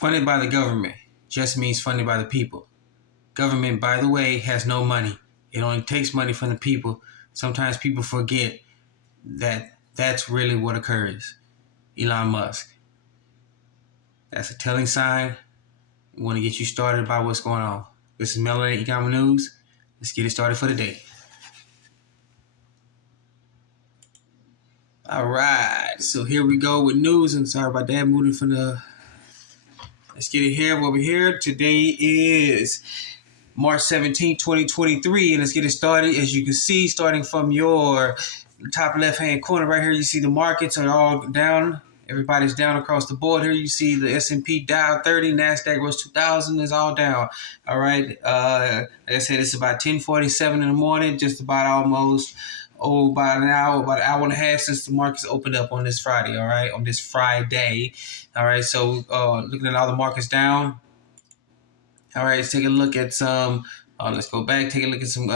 Funded by the government just means funded by the people. Government, by the way, has no money. It only takes money from the people. Sometimes people forget that that's really what occurs. Elon Musk. That's a telling sign. We want to get you started about what's going on. This is Melanated Economic News. Let's get it started for the day. All right, so here we go with news. And sorry about that, moving from the. Let's get it here over here. Today is March 17, 2023, and let's get it started. As you can see, starting from your top left-hand corner right here, you see the markets are all down. Everybody's down across the board here. You see the S&P Dow 30, NASDAQ Russell 2000 is all down. All right. Like I said, it's about 10:47 in the morning, just about almost, about an hour and a half since the markets opened up on this Friday. All right. On this Friday. All right. So looking at all the markets down. All right. Let's take a look at some. Let's go back. Take a look at some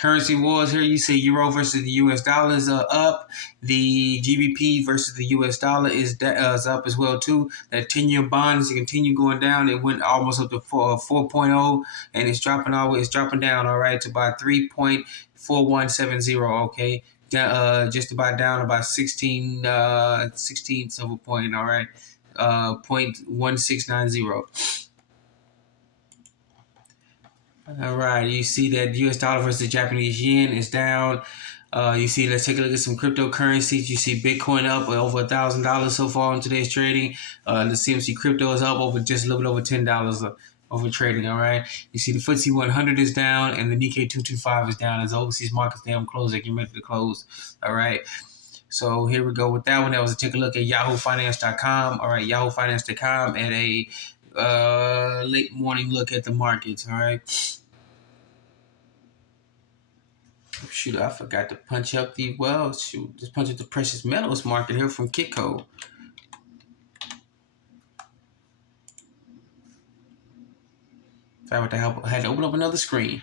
currency wars here. You see euro versus the U.S. dollar is up. The GBP versus the U.S. dollar is up as well too. That 10-year bond is continue going down. It went almost up to 4.0 and it's dropping down. All right, to about 3.4170. Okay, just about down about 16 silver point. All right, 0.1690. All right, you see that U.S. dollar versus the Japanese yen is down. You see, let's take a look at some cryptocurrencies. You see Bitcoin up over $1,000 so far on today's trading. The CMC crypto is up over just a little bit over $10 over trading. All right, you see the FTSE 100 is down and the Nikkei 225 is down as overseas markets damn close. They get ready to close. All right. So here we go with that one. That was a take a look at yahoofinance.com. All right, yahoofinance.com at a late morning look at the markets. All right. Shoot, I forgot to punch up just punch up the precious metals market here from Kitco. Sorry about that. I had to open up another screen.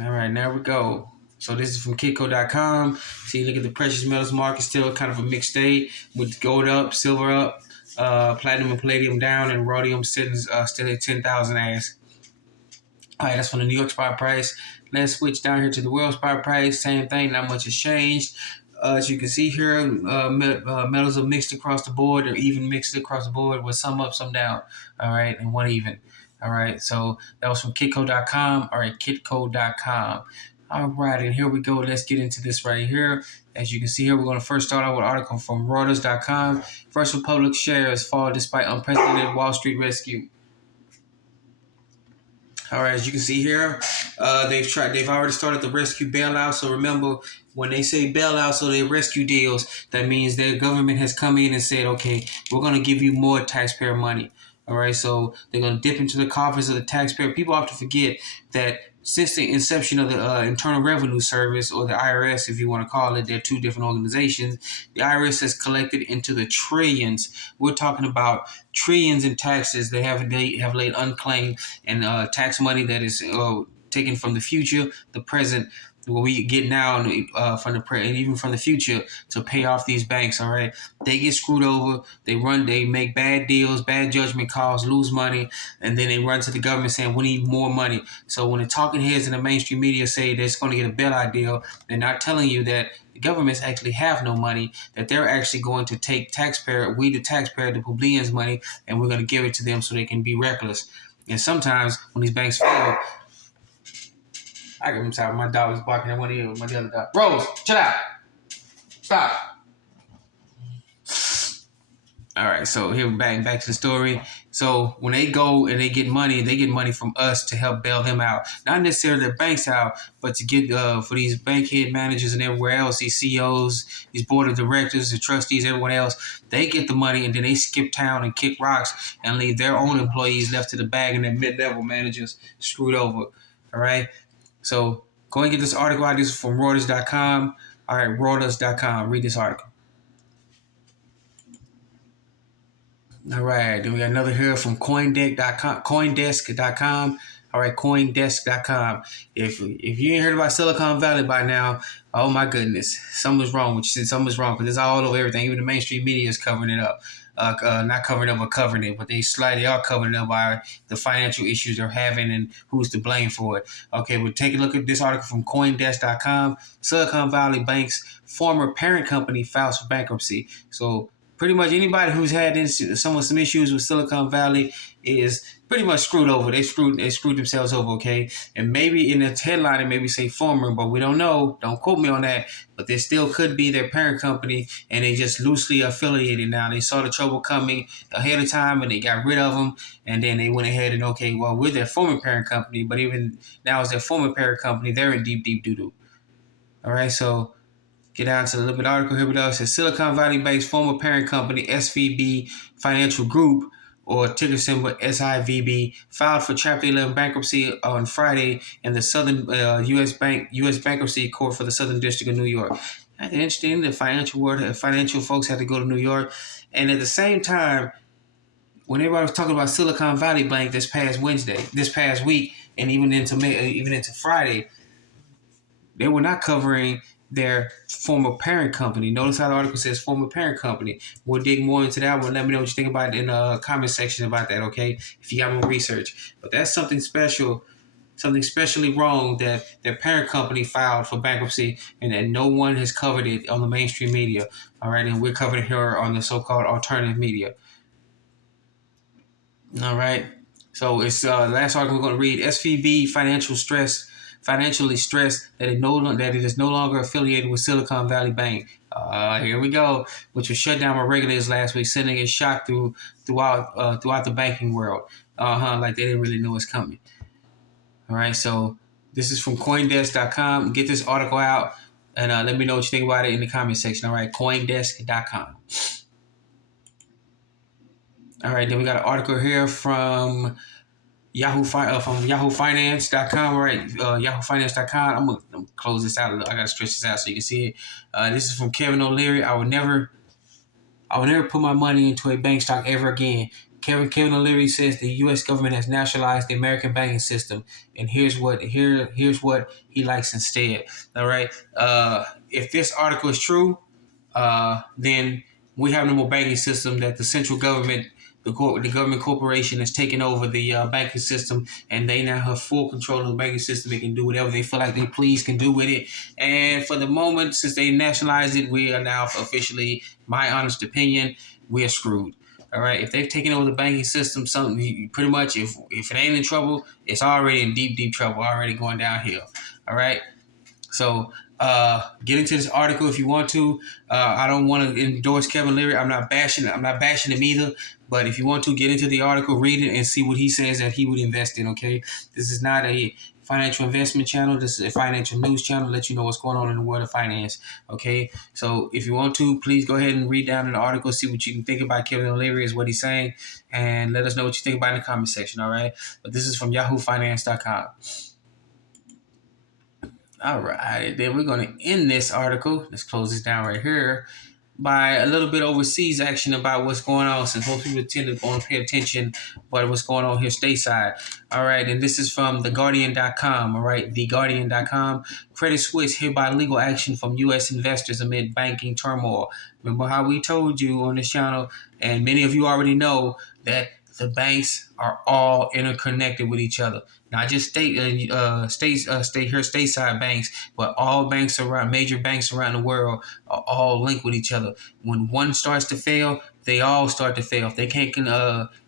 All right, now we go. So this is from Kitco.com. See, look at the precious metals market, still kind of a mixed state with gold up, silver up, platinum and palladium down, and rhodium still at 10,000 as. All right, that's from the New York spot price. Let's switch down here to the world spot price. Same thing, not much has changed. As you can see here, metals are mixed across the board, or even mixed across the board with some up, some down. All right, and one even. All right, so that was from Kitco.com. All right, Kitco.com. All right, and here we go. Let's get into this right here. As you can see here, we're going to first start out with an article from Reuters.com. First Republic shares fall despite unprecedented Wall Street rescue. All right, as you can see here, they've already started the rescue bailout. So remember, when they say bailout, so they rescue deals, that means their government has come in and said, okay, we're going to give you more taxpayer money. All right, so they're going to dip into the coffers of the taxpayer. People often forget that since the inception of the Internal Revenue Service, or the IRS, if you want to call it, they're two different organizations. The IRS has collected into the trillions. We're talking about trillions in taxes they have laid unclaimed, and tax money that is taken from the future, the present, what we get now from the and even from the future to pay off these banks. All right, they get screwed over. They make bad deals, bad judgment calls, lose money, and then they run to the government saying we need more money. So when the talking heads in the mainstream media say they're going to get a bailout deal, they're not telling you that the governments actually have no money, that they're actually going to take the taxpayer, the plebeians' money, and we're going to give it to them so they can be reckless. And sometimes when these banks fail, I'm sorry, my dog was barking at one ear with my other dog. Rose, chill out. Stop. All right, so here we're back to the story. So when they go and they get money from us to help bail them out. Not necessarily their banks out, but to get for these bank head managers and everywhere else, these CEOs, these board of directors, the trustees, everyone else, they get the money and then they skip town and kick rocks and leave their own employees left to the bag and their mid-level managers screwed over. All right. So go and get this article out. This is from Reuters.com. All right, Reuters.com. Read this article. All right, then we got another here from Coindesk.com. All right, CoinDesk.com. If you ain't heard about Silicon Valley by now, oh my goodness, something's wrong with you. Something's wrong because it's all over everything. Even the mainstream media is covering it up. Not covering it up, but covering it. But they are covering it up by the financial issues they're having and who's to blame for it. Okay, well, take a look at this article from CoinDesk.com. Silicon Valley Bank's former parent company files for bankruptcy. So pretty much anybody who's had some issues with Silicon Valley is pretty much screwed over. They screwed themselves over, okay? And maybe in the headline it maybe say former, but we don't know. Don't quote me on that. But there still could be their parent company, and they just loosely affiliated now. They saw the trouble coming ahead of time, and they got rid of them. And then they went ahead and, okay, well, we're their former parent company, but even now as their former parent company, they're in deep, deep doo-doo. All right, so get down to the little bit article. Here we go. It says Silicon Valley based former parent company SVB Financial Group, or ticker symbol SIVB, filed for Chapter 11 bankruptcy on Friday in the Southern U.S. Bankruptcy Court for the Southern District of New York. That's interesting. The financial folks had to go to New York, and at the same time, when everybody was talking about Silicon Valley Bank this past week, and even into Friday, they were not covering their former parent company. Notice how the article says former parent company. We'll dig more into that one. Let me know what you think about it in the comment section about that, okay? If you got more research. But that's something special, something especially wrong that their parent company filed for bankruptcy and that no one has covered it on the mainstream media. All right, and we're covering it here on the so-called alternative media. All right. So it's last article we're going to read. SVB financially stressed that it is no longer affiliated with Silicon Valley Bank. Here we go, which was shut down by regulators last week, sending a shock throughout the banking world. Like they didn't really know it's coming. All right. So this is from CoinDesk.com. Get this article out and let me know what you think about it in the comment section. All right, CoinDesk.com. All right, then we got an article here from YahooFinance.com. All right, YahooFinance.com. I'm gonna close this out. I gotta stretch this out so you can see it. This is from Kevin O'Leary. I would never put my money into a bank stock ever again. Kevin O'Leary says the U.S. government has nationalized the American banking system, and here's what he likes instead. All right, if this article is true, then we have no more banking system. That the central government, the government corporation, has taken over the banking system, and they now have full control of the banking system. They can do whatever they feel like they please can do with it. And for the moment, since they nationalized it, we are now officially, my honest opinion, we are screwed. All right, if they've taken over the banking system, something pretty much, if it ain't in trouble, it's already in deep, deep trouble, already going downhill. All right. So get into this article if you want to. I don't want to endorse Kevin Leary. I'm not bashing him either. But if you want to, get into the article, read it, and see what he says that he would invest in. Okay, this is not a financial investment channel. This is a financial news channel. Let you know what's going on in the world of finance. Okay, so if you want to, please go ahead and read down in the article, see what you can think about Kevin Leary is what he's saying, and let us know what you think about it in the comment section. All right, but this is from YahooFinance.com. All right, then we're going to end this article. Let's close this down right here by a little bit overseas action about what's going on, since most people tend to want to pay attention about what's going on here stateside. All right, and this is from TheGuardian.com. All right, TheGuardian.com. Credit Suisse hereby legal action from U.S. investors amid banking turmoil. Remember how we told you on this channel, and many of you already know that the banks are all interconnected with each other. Not just stateside banks, but all banks around, major banks around the world are all linked with each other. When one starts to fail, they all start to fail. If they can't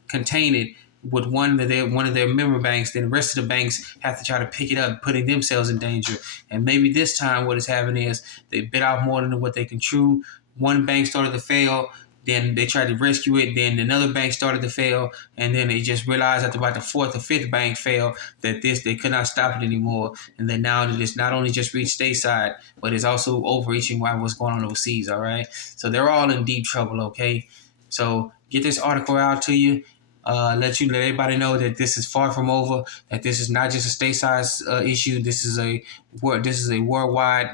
contain it with one of their member banks, then the rest of the banks have to try to pick it up, putting themselves in danger. And maybe this time what is happening is they bit off more than what they can chew. One bank started to fail. Then they tried to rescue it. Then another bank started to fail, and then they just realized after about the fourth or fifth bank failed that they could not stop it anymore. And then now that it's not only just reached stateside, but it's also overreaching what's going on overseas. All right, so they're all in deep trouble. Okay, so get this article out to you. Let everybody know that this is far from over. That this is not just a stateside issue. This is a worldwide,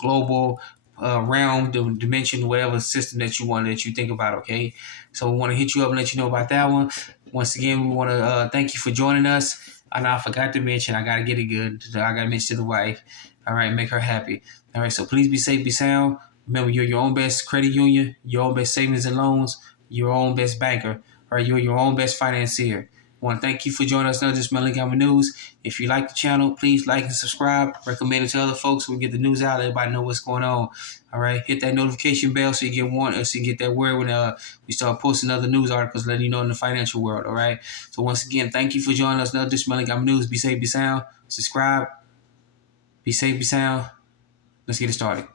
global realm, the dimension, whatever system that you think about. Okay, so we want to hit you up and let you know about that one. Once again, we want to thank you for joining us. And I forgot to mention, I gotta get it good. I gotta mention to the wife. All right, make her happy. All right, so please be safe, be sound. Remember, you're your own best credit union, your own best savings and loans, your own best banker. All right, you're your own best financier. I want to thank you for joining us now, just Montgomery News. If you like the channel, please like and subscribe. Recommend it to other folks so we get the news out. Everybody know what's going on. All right, hit that notification bell so you get warned, so you get that word when we start posting other news articles, letting you know in the financial world. All right. So once again, thank you for joining us. Now, this Montgomery News. Be safe, be sound. Subscribe. Be safe, be sound. Let's get it started.